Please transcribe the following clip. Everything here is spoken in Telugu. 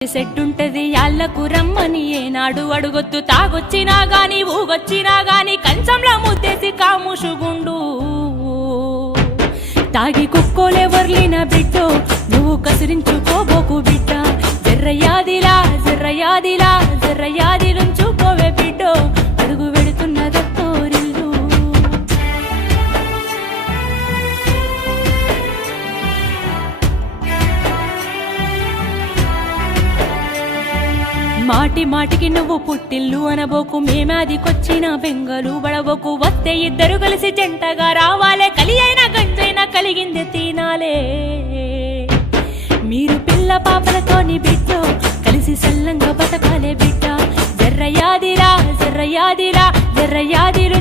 సెట్టుంటది యాళ్లకు రమ్మని ఏనాడు అడుగొద్దు తాగొచ్చినా గాని ఊగొచ్చినా గాని కంచంలో ముద్దేసి కాముషుగుండు తాగి కుక్కోలెవర్లిన బిడ్డో నువ్వు కసిరించుకోబోకు బిడ్డ జర్రయాదిలా జర్రయాదిలా జర్రయాదిలుంచుకోవే బిడ్డో అడుగు వెడుతున్నదత్తోరిల్లు మాటి మాటికి నువ్వు పుట్టిల్లు అనబోకు మేమాదికొచ్చిన బెంగలు బడబోకు వస్తే ఇద్దరు కలిసి జంటగా రావాలే కలి అయినా గంజైనా కలిగింది తినాలే మీరు పిల్ల పాపలతోని బిడ్డో కలిసి సల్లంగా బతకాలే బిడ్డ జర్రయాదిరా జర్రయాదిరా జర్రయాదిరు